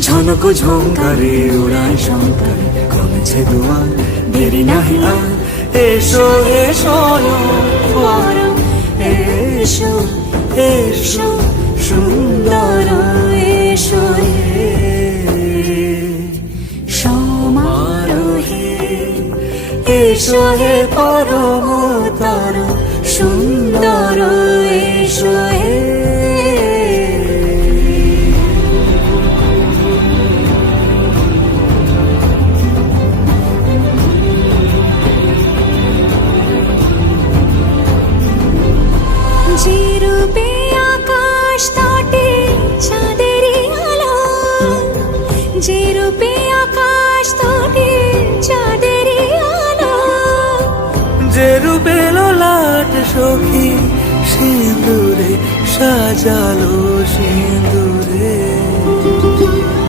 ঝনক ঝঙ্কারে উড়ায় শঙ্কারে কমেছে দুয়ার, দেরি নাহি আর, এসো এসো পরম, এসো এসো সুন্দর, এসো সমারোহে, এসো হে পরমতর সুন্দর, এসো হে। যে রূপে আকাশ তটে চাঁদেরই আলো, যে রূপে আকাশ তটে চাঁদেরই আলো, যে রূপে লোলাট সখী সিঁদুরে সাজালো সিঁদুর।